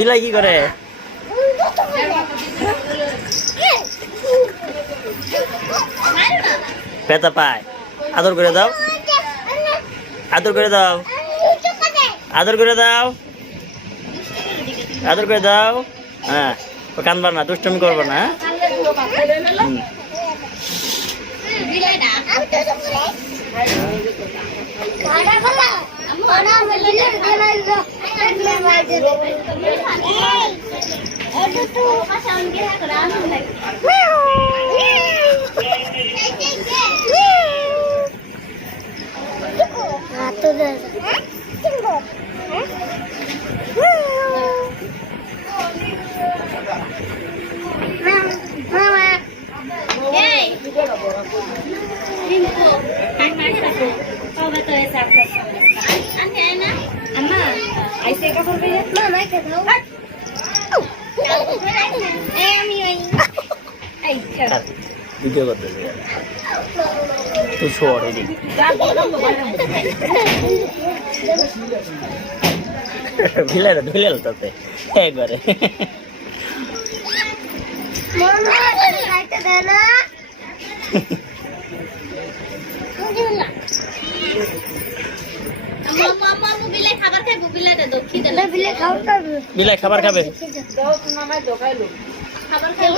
বিলাই কি করে? পেতা পায়। আদর করে দাও, আদর করে দাও, আদর করে দাও, আদর করে দাও। হ্যাঁ, কানবা না, দুষ্টমি করবো না। ভিডিও করতে তুই ছোট বিলাইটা ধুলে তাতে একবারে বিলাই খাবার খাবে।